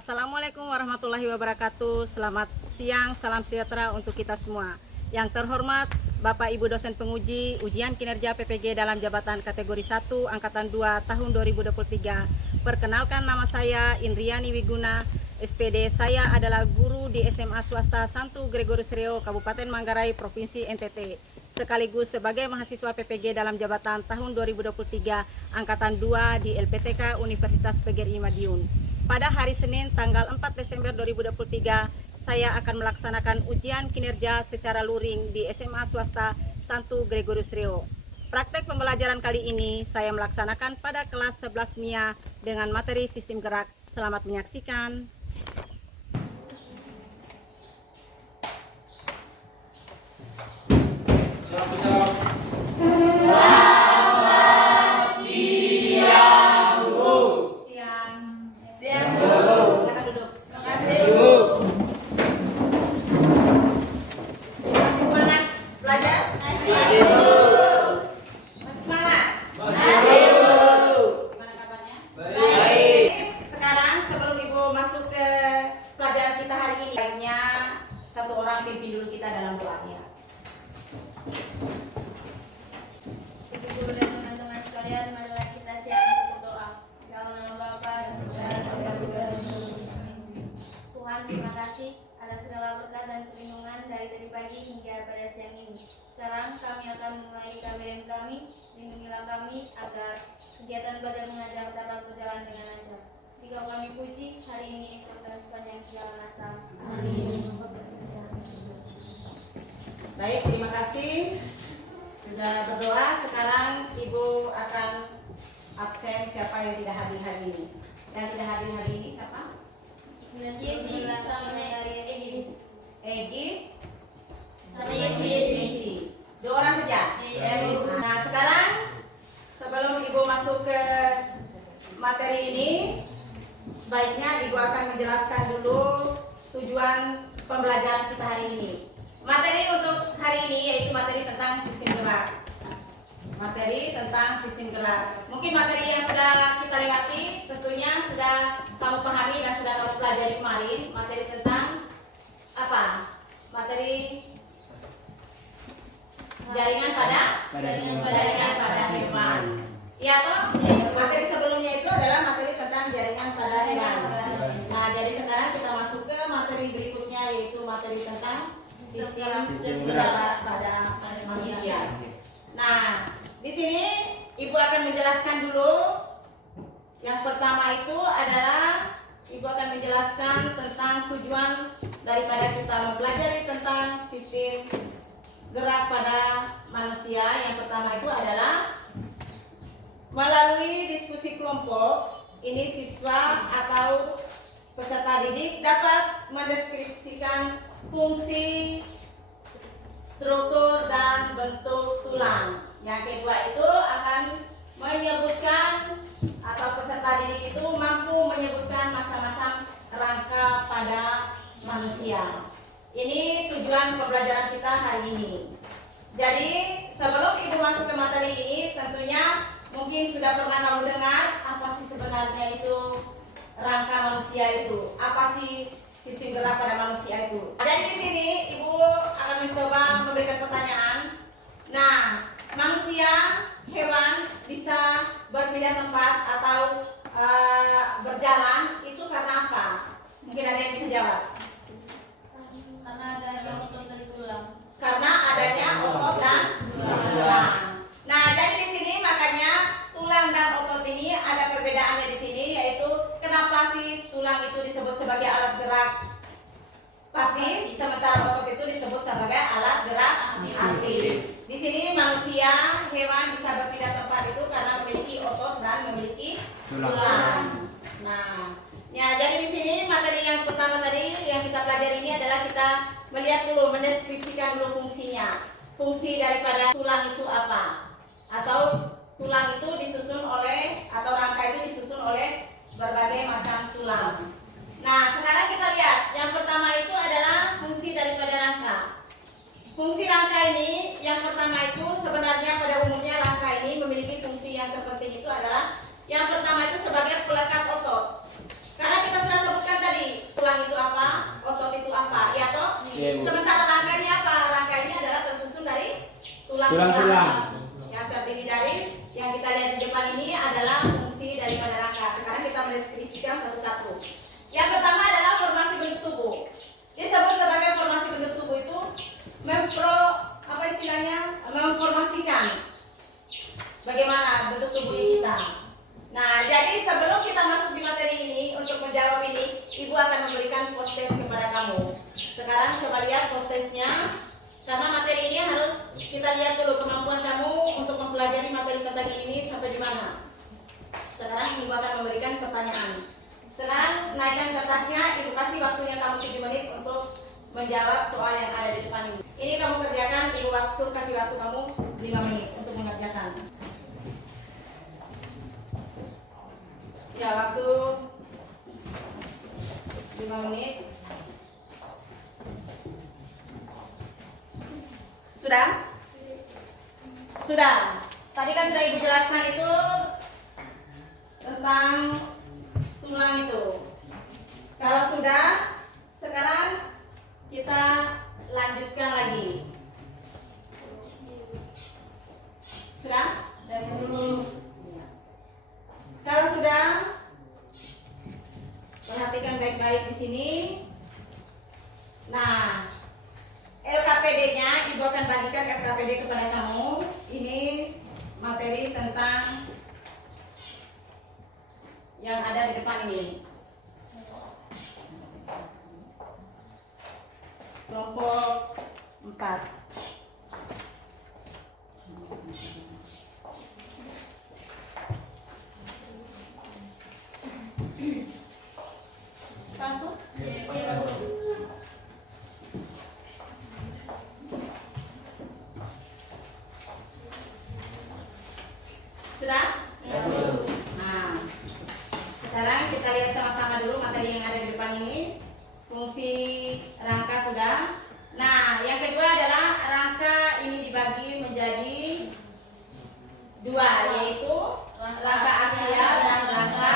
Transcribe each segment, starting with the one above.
Assalamualaikum warahmatullahi wabarakatuh. Selamat siang, salam sejahtera untuk kita semua. Yang terhormat Bapak Ibu dosen penguji ujian kinerja PPG dalam jabatan kategori 1 angkatan 2 tahun 2023. Perkenalkan, nama saya Indriani Wiguna. SPD saya adalah guru di SMA swasta Santo Gregorius Riau, Kabupaten Manggarai, Provinsi NTT. Sekaligus sebagai mahasiswa PPG dalam jabatan tahun 2023 angkatan 2 di LPTK Universitas PGRI Madiun. Pada hari Senin tanggal 4 Desember 2023, saya akan melaksanakan ujian kinerja secara luring di SMA swasta Santo Gregorius Riau. Praktek pembelajaran kali ini saya melaksanakan pada kelas 11 MIA dengan materi sistem gerak. Selamat menyaksikan. Pimpin dulu kita dalam doanya. Ibu dan teman-teman sekalian, marilah kita siap untuk berdoa. Dalam nama Bapa dan Putra dan Roh Kudus. Tuhan, terima kasih atas segala berkat dan perlindungan dari tadi pagi hingga pada siang ini. Sekarang kami akan memulai KBM kami. Lindungilah kami agar kegiatan belajar mengajar dapat berjalan dengan lancar. Jika kami puji hari ini, esok dan sepanjang segala masa. Amin. Baik, terima kasih sudah berdoa. Sekarang Ibu akan absen siapa yang tidak hadir hari ini. Yang tidak hadir hari ini siapa? Yesi sama Egis. Egis Sama Yesi. Dua orang saja. Nah, sekarang sebelum Ibu masuk ke materi ini, sebaiknya Ibu akan menjelaskan dulu tujuan pembelajaran kita hari ini. Materi untuk hari ini yaitu materi tentang sistem gerak. Materi tentang sistem gerak. Mungkin materi yang sudah kita lewati tentunya sudah kamu pahami dan sudah kamu pelajari kemarin. Materi tentang apa? Materi jaringan pada hewan. Iya toh? Materi sebelumnya itu adalah materi tentang jaringan pada hewan. Nah, jadi sekarang kita masuk ke materi berikutnya yaitu materi tentang sistem gerak pada manusia. Nah, di sini Ibu akan menjelaskan dulu. Yang pertama itu adalah Ibu akan menjelaskan tentang tujuan daripada kita mempelajari tentang sistem gerak pada manusia. Yang pertama itu adalah melalui diskusi kelompok. Ini siswa atau peserta didik dapat mendeskripsikan fungsi, struktur, dan bentuk tulang. Yang kedua itu akan menyebutkan atau peserta didik itu mampu menyebutkan macam-macam rangka pada manusia. Ini tujuan pembelajaran kita hari ini. Jadi sebelum Ibu masuk ke materi ini, tentunya mungkin sudah pernah kamu dengar apa sih sebenarnya itu rangka manusia itu? Apa sih sistem gerak pada manusia itu? Jadi di sini Ibu akan mencoba memberikan pertanyaan. Nah, manusia, hewan bisa berpindah tempat atau berjalan itu karena apa? Mungkin ada yang bisa jawab. Karena adanya otot dari tulang. Karena adanya otot dan tulang. Nah, jadi di sini makanya tulang dan otot ini ada perbedaannya di sini, yaitu kenapa sih tulang itu disebut sebagai alat gerak pasif, sementara otot itu disebut sebagai alat gerak aktif. Di sini manusia, hewan bisa berpindah tempat itu karena memiliki otot dan memiliki tulang. Nah, ya jadi di sini materi yang pertama tadi yang kita pelajari ini adalah kita melihat dulu, mendeskripsikan dulu fungsinya. Fungsi daripada tulang itu apa? Atau tulang itu disusun oleh, atau rangka itu disusun oleh berbagai macam tulang. Nah, sekarang kita lihat yang pertama itu adalah fungsi daripada rangka. Fungsi rangka ini yang pertama itu sebenarnya pada umumnya rangka ini memiliki fungsi yang terpenting itu adalah yang pertama itu sebagai pelekat otot. Karena kita sudah sebutkan tadi Sementara rangkanya apa? Rangka ini adalah tersusun dari Tulang-tulang. yang terdiri dari yang kita lihat di depan ini adalah fungsi daripada rangka. Sekarang kita mendeskripsikan satu-satu. Yang pertama adalah formasi bentuk tubuh. Disebut sebagai formasi bentuk tubuh itu memformasikan bagaimana bentuk tubuh kita. Nah, jadi sebelum kita masuk di materi ini, untuk menjawab ini, Ibu akan memberikan post test kepada kamu. Sekarang coba lihat post testnya, karena materi ini harus kita lihat dulu kemampuan kamu untuk mempelajari materi tentang ini sampai di mana. Sekarang Ibu akan memberikan pertanyaan. Sekarang naikkan kertasnya, Ibu kasih waktunya kamu 7 menit untuk menjawab soal yang ada di depan ini. Ini kamu kerjakan, Ibu kasih waktu kamu 5 menit untuk mengerjakan. Ya, waktu 5 menit. Sudah? Sudah. Tadi kan sudah Ibu jelaskan itu tentang tulang itu. Kalau sudah, sekarang kita lanjutkan lagi. Sudah? Kalau sudah, perhatikan baik-baik di sini. Nah, LKPD-nya Ibu akan bagikan LKPD kepada kamu. Ini materi tentang yang ada di depan ini. Kelompok 4. Masuk? Sudah? Nah, sekarang kita lihat sama-sama dulu materi yang ada di depan ini. Fungsi rangka sudah. Nah, yang kedua adalah rangka ini dibagi menjadi 2, yaitu rangka aksial dan rangka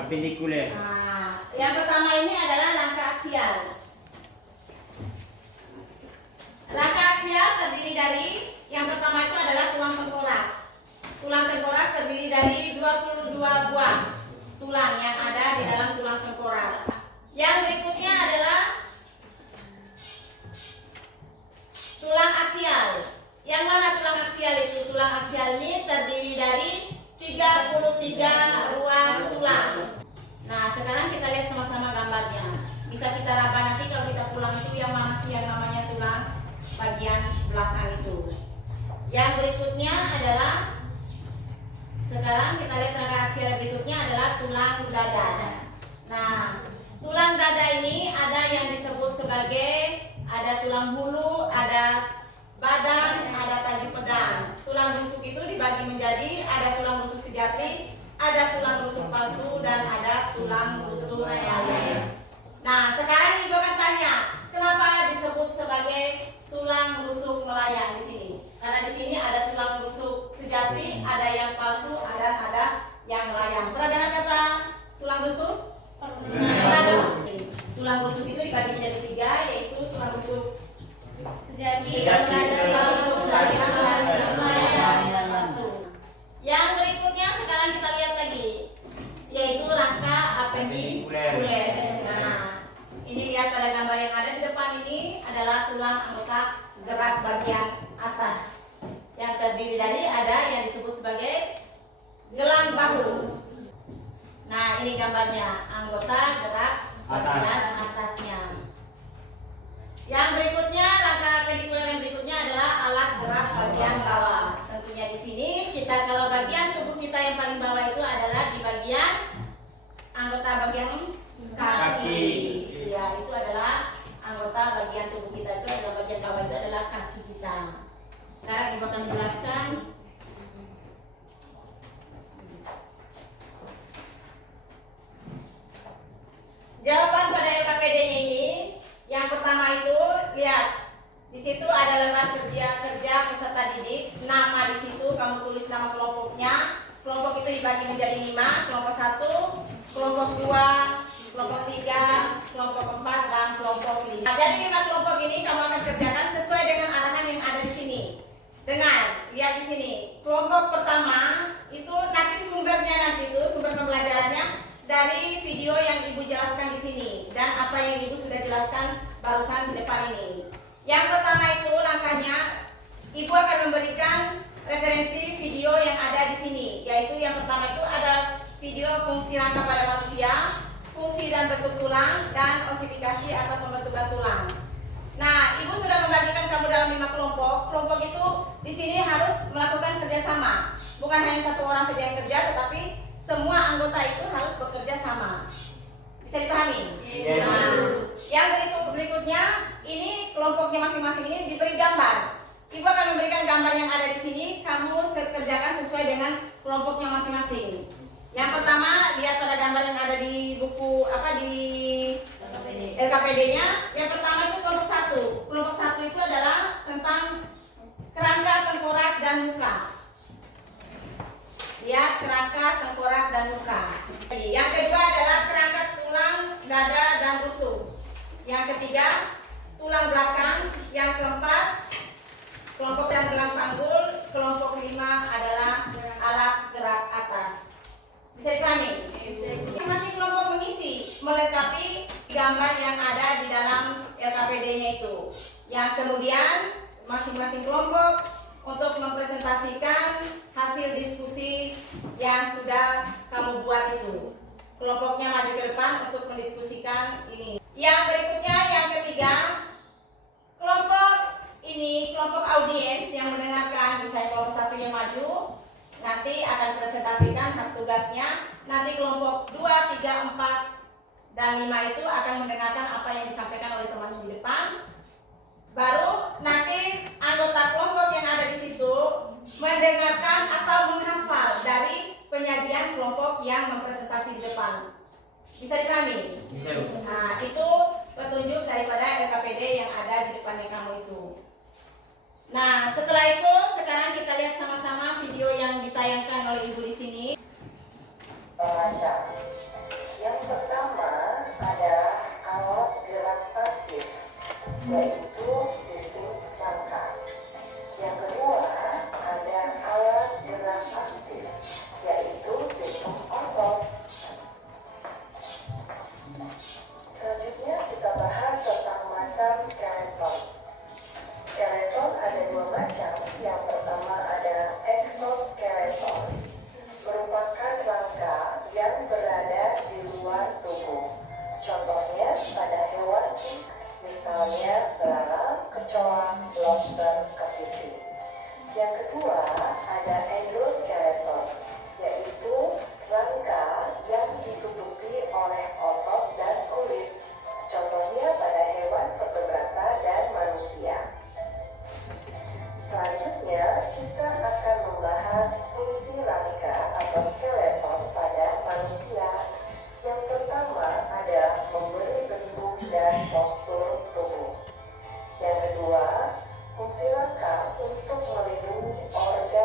Apendikuler. Nah, yang pertama ini adalah rangka aksial. Rangka aksial terdiri dari, yang pertama itu adalah tulang tengkorak. Tulang tengkorak terdiri dari 22 buah tulang yang ada di dalam tulang tengkorak. Yang berikutnya adalah tulang aksial. Yang mana tulang aksial itu? Tulang aksial ini terdiri dari 33 ruas tulang. Nah, sekarang kita lihat sama-sama gambarnya. Bisa kita raba nanti kalau kita pulang itu yang mana sih yang namanya tulang bagian belakang itu. Yang berikutnya adalah, sekarang kita lihat rangka aksial berikutnya adalah tulang dada. Nah, tulang dada ini ada yang disebut sebagai, ada tulang hulu, ada badan, ada tali pedang. Tulang rusuk itu dibagi menjadi, ada tulang rusuk sejati, ada tulang rusuk palsu, dan ada tulang rusuk lain. Nah, sekarang Ibu akan tanya, kenapa disebut sebagai tulang rusuk melayang di sini? Karena di sini ada tulang rusuk sejati, ada yang palsu, ada yang melayang. Pernah dengar kata tulang rusuk? Pernah. Tulang rusuk itu dibagi menjadi 3, yaitu tulang rusuk sejati, palsu. Yang berikutnya sekarang kita lihat lagi, yaitu rangka apendikuler. Nah, ini lihat pada gambar yang ada di depan ini adalah tulang anggota gerak bagian atas yang terdiri dari, ada yang disebut sebagai gelang bahu. Nah, ini gambarnya anggota gerak bagian atasnya. Yang berikutnya, rangka apendikuler yang berikutnya adalah alat gerak bagian bawah. Tentunya di sini kita, kalau bagian tubuh kita yang paling bawah itu adalah di bagian anggota bagian kaki. Ya, itu adalah anggota bagian tubuh kita, itu adalah bagian bawah, itu adalah kaki kita. Sekarang Ibu akan menjelaskan. Jawaban pada LKPD-nya ini, yang pertama itu lihat di situ ada lembar kerja peserta didik. Nama di situ kamu tulis nama kelompoknya. Kelompok itu dibagi menjadi 5, kelompok 1, kelompok 2, kelompok 3, kelompok 4, dan kelompok 5. Nah, jadi 5 kelompok ini kamu akan kerjakan sesuai dengan arahan yang ada di sini. Dengan lihat di sini, kelompok pertama itu nanti sumber pembelajarannya dari video yang Ibu jelaskan di sini dan apa yang Ibu sudah jelaskan barusan di depan ini. Yang pertama itu langkahnya Ibu akan memberikan referensi video yang ada di sini, yaitu yang pertama itu ada video fungsi rangka pada manusia, fungsi dan bentuk tulang, dan osifikasi atau pembentukan tulang. Nah, Ibu sudah membagikan kamu dalam 5 kelompok. Kelompok itu di sini harus melakukan kerjasama. Bukan hanya satu orang saja yang kerja, tetapi semua anggota itu harus bekerja sama. Bisa dipahami? Iya. Nah, yang berikutnya, ini kelompoknya masing-masing ini diberi gambar. Ibu akan memberikan gambar yang ada di sini. Kamu kerjakan sesuai dengan kelompoknya masing-masing. Yang pertama, lihat pada gambar yang ada di buku di LKPD-nya. Yang pertama itu kelompok 1. Kelompok 1 itu adalah tentang kerangka, tengkorak, dan muka. Lihat kerangka, tengkorak, dan muka. Yang kedua adalah kerangka tulang, dada, dan rusuk. Yang ketiga, tulang belakang. Yang keempat, kelompok dan gerak panggul. Kelompok 5 adalah alat gerak atas. Bisa dipahami? Masing-masing kelompok mengisi, melengkapi gambar yang ada di dalam LKPD-nya itu. Yang kemudian masing-masing kelompok untuk mempresentasikan hasil diskusi yang sudah kamu buat itu. Kelompoknya maju ke depan untuk mendiskusikan ini. Yang berikutnya, yang ketiga, kelompok ini, kelompok audiens yang mendengarkan, misalnya kelompok 1 yang maju, nanti akan presentasikan hak tugasnya. Nanti kelompok 2, 3, 4, dan 5 itu akan mendengarkan apa yang disampaikan oleh temannya di depan. Baru nanti anggota kelompok yang ada di situ mendengarkan atau menghafal dari penyajian kelompok yang mempresentasi di depan. Bisa dipahami? Bisa. Nah, itu petunjuk daripada LKPD yang ada di depannya kamu itu. Nah, setelah itu sekarang kita lihat sama-sama video yang ditayangkan oleh Ibu di sini. Macam. Yang pertama adalah alat gerak pasif, yaitu sistem rangka. Yang kedua ada alat gerak aktif, yaitu sistem otot. Selanjutnya kita bahas tentang macam skeleton. Skeleton ada 2 macam. Yang pertama ada exoskeleton, merupakan rangka yang berada di luar tubuh. Contohnya pada hewan, misalnya belalang, kecoa, lobster, kepiting. Yang kedua ada endoskeleton, yaitu rangka yang ditutupi oleh otot dan kulit. Contohnya pada hewan vertebrata dan manusia. Selanjutnya kita akan membahas fungsi rangka atau skeleton pada manusia. Yang pertama adalah memberi bentuk dan postur tubuh. Yang kedua, fungsi rangka untuk melindungi organ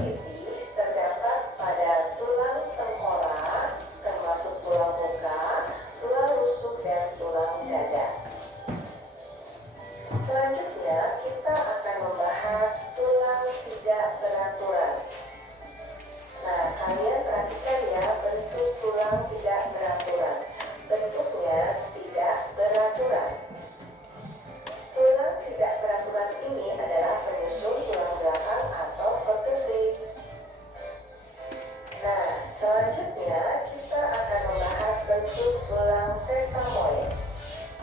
pipi terdapat pada tulang tengkorak, termasuk tulang muka, tulang rusuk, dan tulang dada. Selanjutnya, kita akan membahas tulang tidak beraturan. Nah, kalian perhatikan ya bentuk tulang tidak beraturan. Bentuknya tidak beraturan. Tulang tidak beraturan ini adalah penyusun tulang belakang atau vertebrae. Nah, selanjutnya kita akan membahas bentuk tulang sesamoid.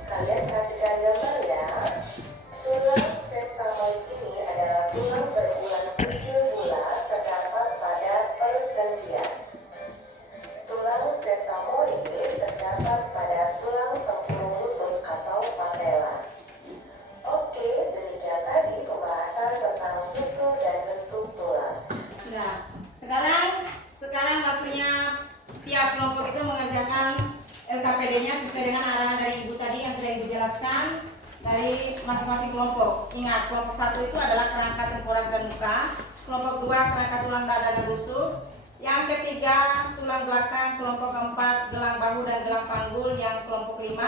Kalian perhatikan gambar ya. Tulang sesamoid ini adalah tulang berulang kecil bulat terdapat pada persendian. Tulang sesamoid terdapat pada tulang tempurung lutut atau patella. Oke, demikian tadi pembahasan tentang struktur dan bentuk tulang. Sudah. Sekarang waktunya tiap kelompok itu mengerjakan LKPD-nya sesuai dengan arahan dari Ibu tadi yang sudah Ibu jelaskan dari masing-masing kelompok. Ingat, kelompok 1 itu adalah kerangka tengkorak dan muka, kelompok 2 kerangka tulang dada dan rusuk, yang ketiga tulang belakang, kelompok 4 gelang bahu dan gelang panggul, yang kelompok 5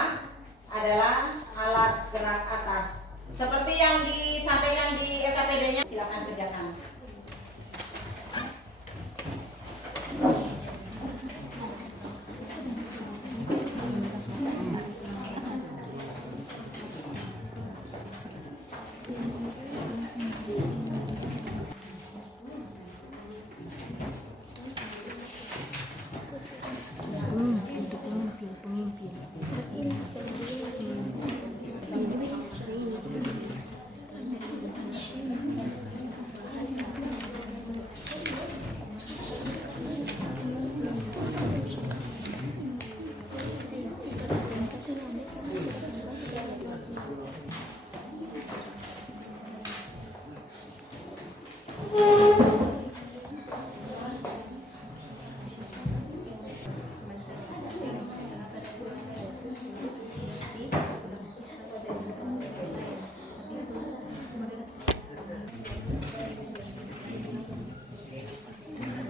adalah alat gerak atas. Seperti yang disampaikan di LKPD-nya, silakan kerjakan.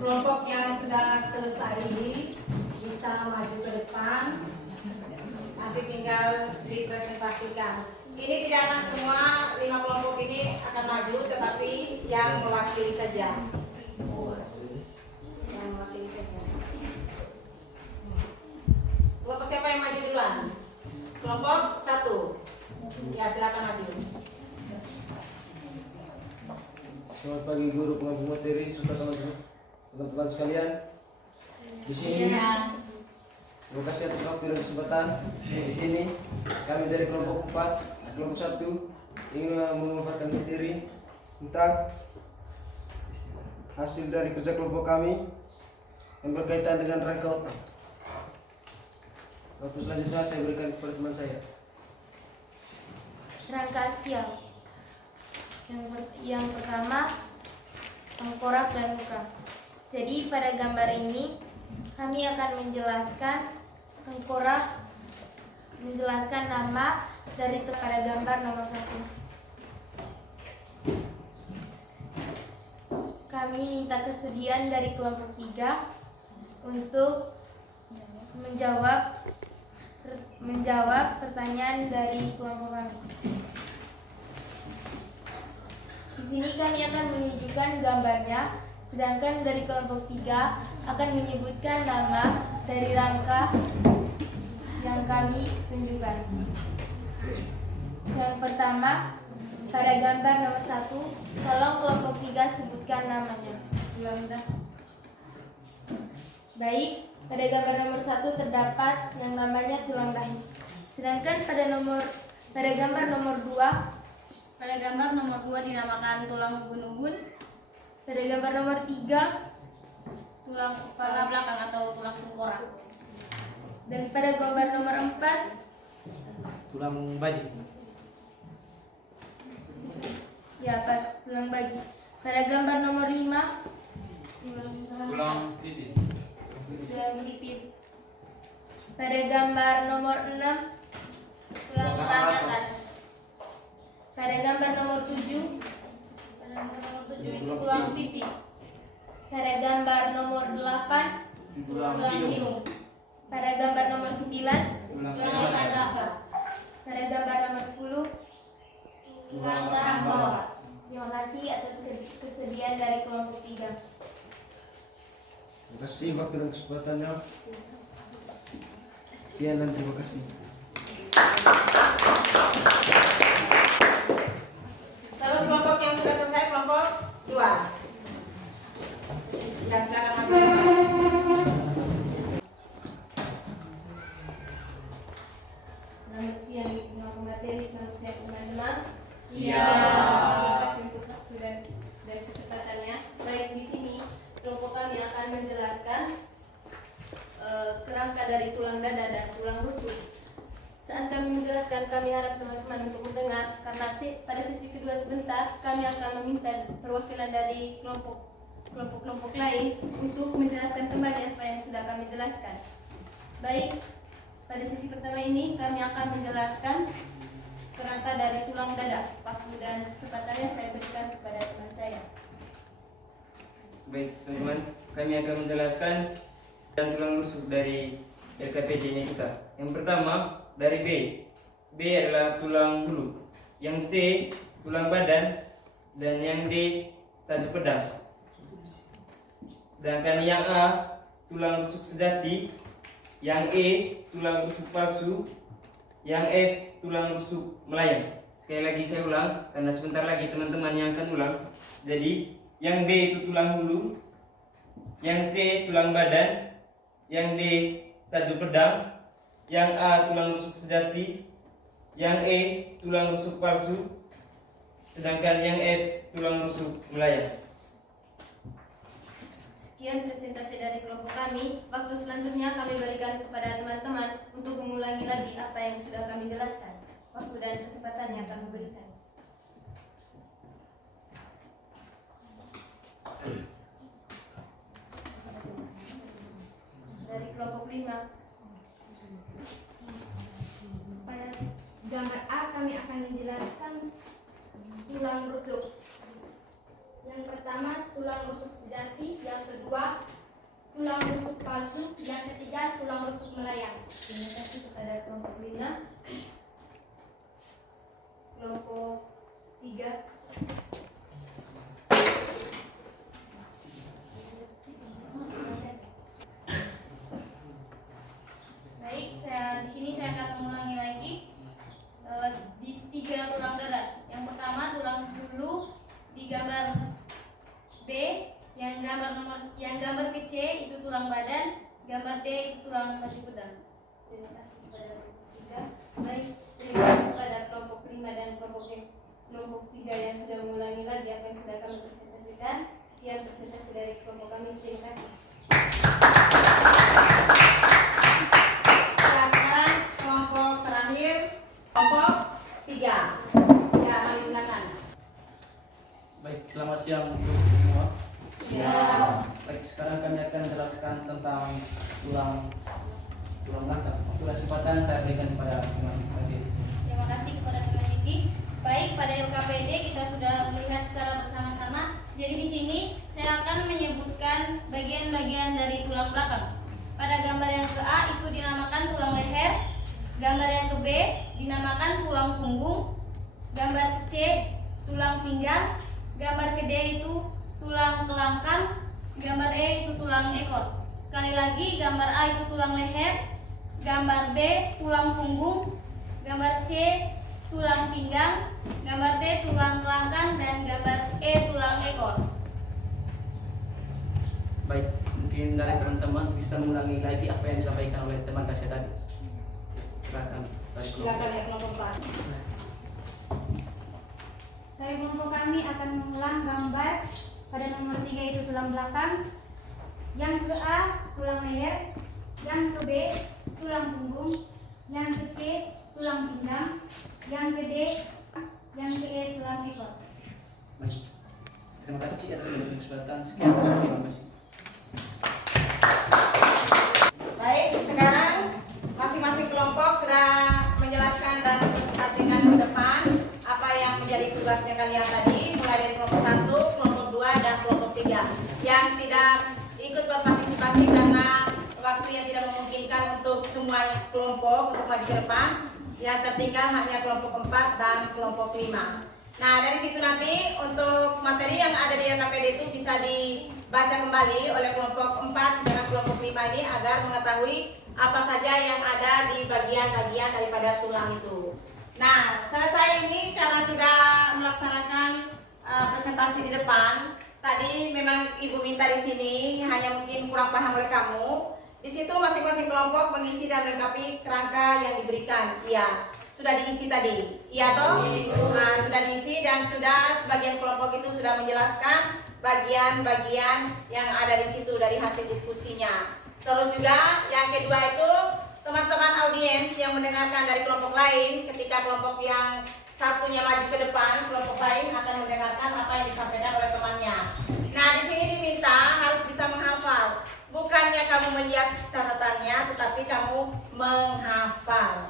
Kelompok yang sudah selesai ini bisa maju ke depan, nanti tinggal dipresentasikan. Ini tidak akan semua 5 kelompok ini akan maju, tetapi yang mewakili saja. Yang mewakili saja. Kelompok siapa yang maju duluan? Kelompok 1. Ya, silakan maju. Selamat pagi guru, pengampu materi, serta teman-teman sekalian. Di sini, terima kasih atas waktu dan kesempatan. Di sini, kami dari kelompok 4, kelompok 1 ingin memaparkan materi tentang hasil dari kerja kelompok kami yang berkaitan dengan rangka otak. Waktu selanjutnya saya berikan kepada teman saya. Rangka aksial. Yang pertama, tengkorak dan muka. Jadi pada gambar ini kami akan menjelaskan tengkorak, menjelaskan nama dari pada gambar nomor 1. Kami minta kesediaan dari kelompok 3 untuk menjawab pertanyaan dari kelompok kami. Di sini kami akan menunjukkan gambarnya, sedangkan dari kelompok 3 akan menyebutkan nama dari rangka yang kami tunjukkan. Yang pertama, pada gambar nomor 1, tolong kelompok 3 sebutkan namanya. Baik, pada gambar nomor 1 terdapat yang namanya tulang dahi. Sedangkan pada gambar nomor 2, pada gambar nomor 2 dinamakan tulang ubun-ubun. pada gambar nomor 3, Tulang kepala belakang atau tulang tengkorak. dan pada gambar nomor 4, Tulang baji. ya pas, tulang baji. Pada gambar nomor 5, Tulang tipis. tulang pelipis. Pada gambar nomor 6, Tulang belakang atas. pada gambar nomor 7, Pada gambar nomor 7 itu tulang pipi. Pada gambar nomor 8, Tulang tulang hidung. hidung. Pada gambar nomor 9, Tulang tulang mata. Pada gambar nomor 10, tulang rahang bawah. Terima kasih atas kesediaan dari kelompok 3. Terima kasih waktu dan kesempatannya. Sekian dan terima kasih. Terus kelompok yang sudah selesai kelompok 2. Ya silakan maju. Selamat siang Ibu Materi, selamat siang teman-teman. Siang. Terima kasih untuk waktu dan kesempatannya. Baik, di sini kelompok kami akan menjelaskan kerangka dari tulang dada dan tulang rusuk. Saat kami menjelaskan, kami harap teman-teman untuk mendengar karena pada sesi kedua sebentar kami akan meminta perwakilan dari kelompok lain untuk menjelaskan kembali apa yang sudah kami jelaskan. Baik, pada sesi pertama ini kami akan menjelaskan kerangka dari tulang dada. Waktu dan kesempatannya saya berikan kepada teman saya. Baik teman-teman, kami akan menjelaskan dan tulang rusuk dari LKPD-nya kita. Yang pertama dari B. B adalah tulang bulu. Yang C tulang badan dan yang D tajuk pedang. Sedangkan yang A tulang rusuk sejati, yang E tulang rusuk palsu, yang F tulang rusuk melayang. Sekali lagi saya ulang karena sebentar lagi teman-teman yang akan ulang. Jadi yang B itu tulang bulu, yang C tulang badan, yang D tajuk pedang, yang A tulang rusuk sejati, yang E tulang rusuk palsu, sedangkan yang F tulang rusuk melayang. Sekian presentasi dari kelompok kami. Waktu selanjutnya kami berikan kepada teman-teman untuk mengulangi lagi apa yang sudah kami jelaskan. Waktu dan kesempatannya kami berikan. Dari kelompok 5. Pada gambar A kami akan menjelaskan tulang rusuk. Yang pertama tulang rusuk sejati, yang kedua tulang rusuk palsu, yang ketiga tulang rusuk melayang. Terima kasih kepada kelompok 5. Kelompok 3. Baik, di sini saya akan mengulangi lagi di 3 tulang dada. Yang pertama tulang bulu di gambar B, yang gambar ke C itu tulang badan, gambar D itu tulang tajuk pedang. Terima kasih kepada kelompok 3. Baik, terima kasih kepada kelompok 5 dan kelompok 3 yang sudah mengulangi lagi apa yang sudah kami presentasikan. Sekian presentasi dari kelompok kami. Terima kasih. Ya, sekarang kelompok terakhir, kelompok 3. Ya, mari silakan. Baik, selamat siang untuk semua. Baik, sekarang kami akan menjelaskan tentang tulang belakang. Waktu dan kesempatan saya berikan kepada teman. Terima kasih. Terima kasih kepada teman Diki. Baik, pada LKPD kita sudah melihat secara bersama-sama. Jadi di sini saya akan menyebutkan bagian-bagian dari tulang belakang. Pada gambar yang ke A itu dinamakan tulang leher, gambar yang ke B dinamakan tulang punggung, gambar ke C tulang pinggang, gambar ke D itu tulang kelangkang, gambar E itu tulang ekor. Sekali lagi, gambar A itu tulang leher, gambar B tulang punggung, gambar C tulang pinggang, gambar D tulang kelangkang, dan gambar E tulang ekor. Baik, mungkin dari teman-teman bisa mengulangi lagi apa yang disampaikan oleh teman saya tadi. Silakan dari Silakan ya kelompok 4. Dari kelompok kami akan mengulang gambar pada nomor 3 itu tulang belakang, yang ke A tulang leher, yang ke B tulang punggung, yang ke C tulang pinggang, yang ke D, yang ke E tulang ekor. Baik, terima kasih atas kesempatan. Sekian, terima kasih. Baik, sekarang masing-masing kelompok sudah menjelaskan dan presentasikan ke depan apa yang menjadi tugasnya kalian tadi, mulai dari kelompok 1, kelompok 2, dan kelompok 3. Yang tidak tidak ikut berpartisipasi karena waktu yang tidak memungkinkan untuk semua kelompok untuk maju ke depan. Yang tertinggal hanya kelompok 4 dan kelompok 5. Nah, dari situ nanti untuk materi yang ada di LKPD itu bisa dibaca kembali oleh kelompok 4 dan kelompok 5 ini agar mengetahui apa saja yang ada di bagian-bagian daripada tulang itu. Nah, selesai ini karena sudah melaksanakan presentasi di depan. Tadi memang Ibu minta di sini hanya mungkin kurang paham oleh kamu. Di situ masing-masing kelompok mengisi dan melengkapi kerangka yang diberikan. Iya, sudah diisi tadi. Iya toh? Nah, sudah diisi dan sudah sebagian kelompok itu sudah menjelaskan bagian-bagian yang ada di situ dari hasil diskusinya. Terus juga yang kedua itu teman-teman audiens yang mendengarkan dari kelompok lain, ketika kelompok yang satunya maju ke depan, kelompok lain akan mendengarkan apa yang disampaikan oleh temannya. Nah, di sini diminta harus bisa menghafal. Bukannya kamu melihat catatannya, tetapi kamu menghafal.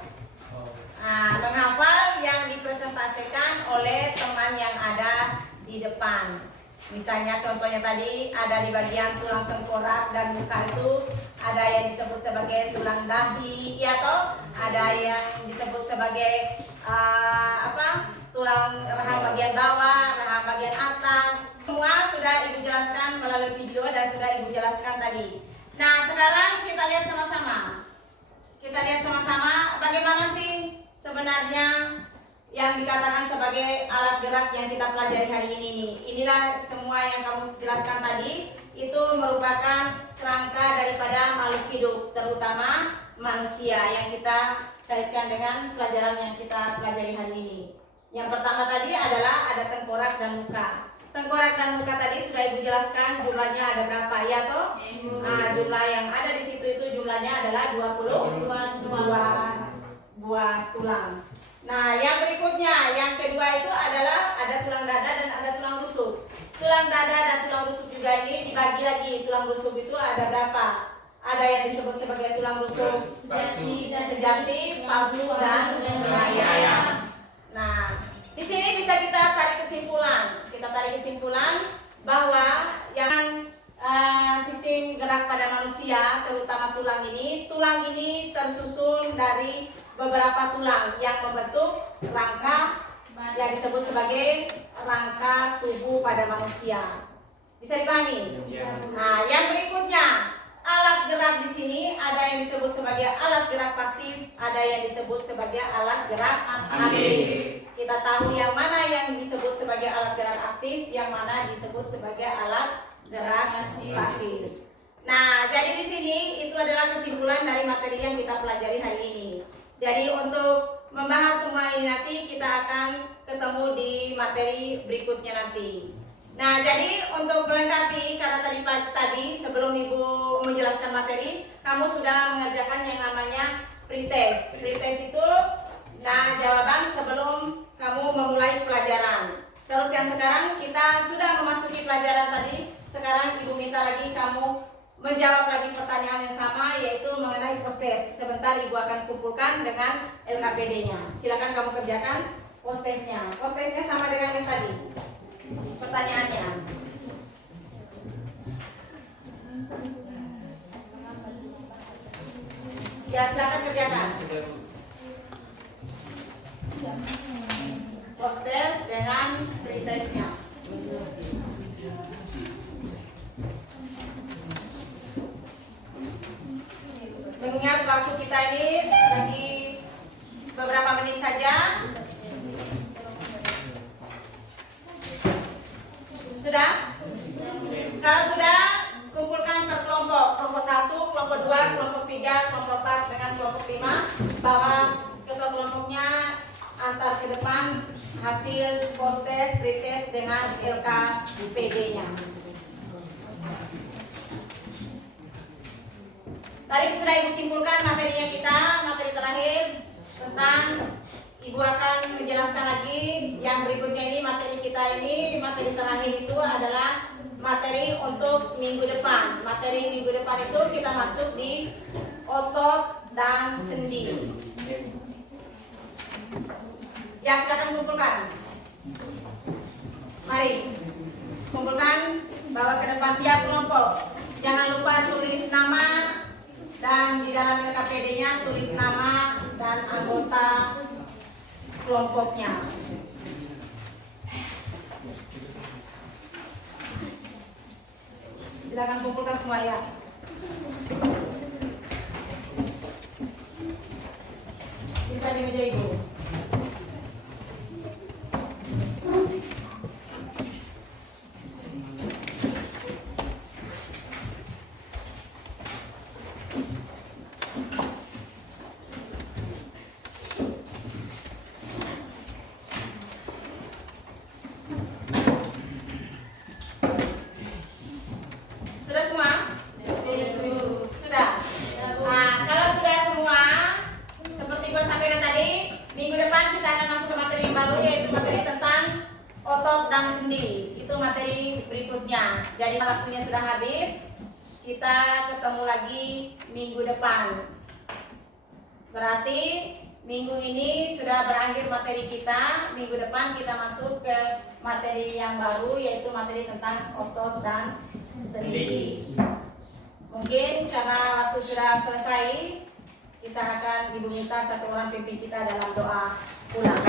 Nah, menghafal yang dipresentasikan oleh teman yang ada di depan. Misalnya contohnya tadi ada di bagian tulang tengkorak dan muka itu ada yang disebut sebagai tulang dahi, ya toh? Ada yang disebut sebagai tulang rahang bagian bawah, rahang bagian atas. Semua sudah Ibu jelaskan melalui video dan sudah Ibu jelaskan tadi. Nah, sekarang kita lihat sama-sama. Kita lihat sama-sama bagaimana sih sebenarnya yang dikatakan sebagai alat gerak yang kita pelajari hari ini. Inilah semua yang kamu jelaskan tadi, itu merupakan kerangka daripada makhluk hidup, terutama manusia yang kita kaitkan dengan pelajaran yang kita pelajari hari ini. Yang pertama tadi adalah ada tengkorak dan muka. Tengkorak dan muka tadi sudah Ibu jelaskan jumlahnya ada berapa, ya toh? Nah, jumlah yang ada di situ itu jumlahnya adalah 22 buah tulang. Nah, yang berikutnya, yang kedua itu adalah ada tulang dada dan ada tulang rusuk. Tulang dada dan tulang rusuk juga ini dibagi lagi. Tulang rusuk itu ada berapa? Ada yang disebut sebagai tulang rusuk sejati, palsu, dan raya. Nah, di sini bisa kita tarik kesimpulan. Kita tarik kesimpulan bahwa yang sistem gerak pada manusia, terutama tulang ini tersusun dari beberapa tulang yang membentuk rangka yang disebut sebagai rangka tubuh pada manusia. Bisa dipahami? Nah, yang berikutnya, alat gerak di sini ada yang disebut sebagai alat gerak pasif, ada yang disebut sebagai alat gerak aktif. Kita tahu yang mana yang disebut sebagai alat gerak aktif, yang mana disebut sebagai alat gerak pasif. Nah, jadi di sini itu adalah kesimpulan dari materi yang kita pelajari hari ini. Jadi untuk membahas semua ini nanti kita akan ketemu di materi berikutnya nanti. Nah, jadi untuk melengkapi karena tadi sebelum Ibu menjelaskan materi, kamu sudah mengerjakan yang namanya pretest. Pretest itu jawaban sebelum kamu memulai pelajaran. Terus yang sekarang kita sudah memasuki pelajaran tadi. Sekarang Ibu minta lagi kamu menjawab lagi pertanyaan yang sama, yaitu mengenai post-test. Sebentar Ibu akan kumpulkan dengan LKPD-nya. Silakan kamu kerjakan post-testnya. Post-testnya sama dengan yang tadi. Pertanyaannya. Ya, silakan kerjakan. Post-test dengan pretestnya. Mengingat waktu kita ini lagi beberapa menit saja. Sudah? Kalau sudah, kumpulkan per kelompok. Kelompok 1, kelompok 2, kelompok 3, kelompok 4 dengan kelompok 5. Bawa ketua kelompoknya antar ke depan hasil post-test, pretest dengan LKPD-nya. Tadi sudah Ibu simpulkan materinya kita, materi terakhir tentang Ibu akan menjelaskan lagi yang berikutnya ini materi kita ini, materi terakhir itu adalah materi untuk minggu depan. Materi minggu depan itu kita masuk di otot dan sendi. Ya, silakan kumpulkan. Mari, kumpulkan, bawa ke depan tiap kelompok. kelompoknya. Silakan kumpulkan semua ya. Simpan di meja ibu. Sudah semua? Sudah. Nah, kalau sudah semua, seperti gue sampaikan tadi, minggu depan kita akan masuk ke materi yang baru, yaitu materi tentang otot dan sendi. Itu materi berikutnya. Jadi waktunya sudah habis. Kita ketemu lagi minggu depan. Berarti minggu ini sudah berakhir materi kita. Minggu depan kita masuk ke materi yang baru, yaitu materi tentang otot dan sendi. Mungkin karena waktu sudah selesai, kita akan Ibu minta satu orang pimpin kita dalam doa pulang.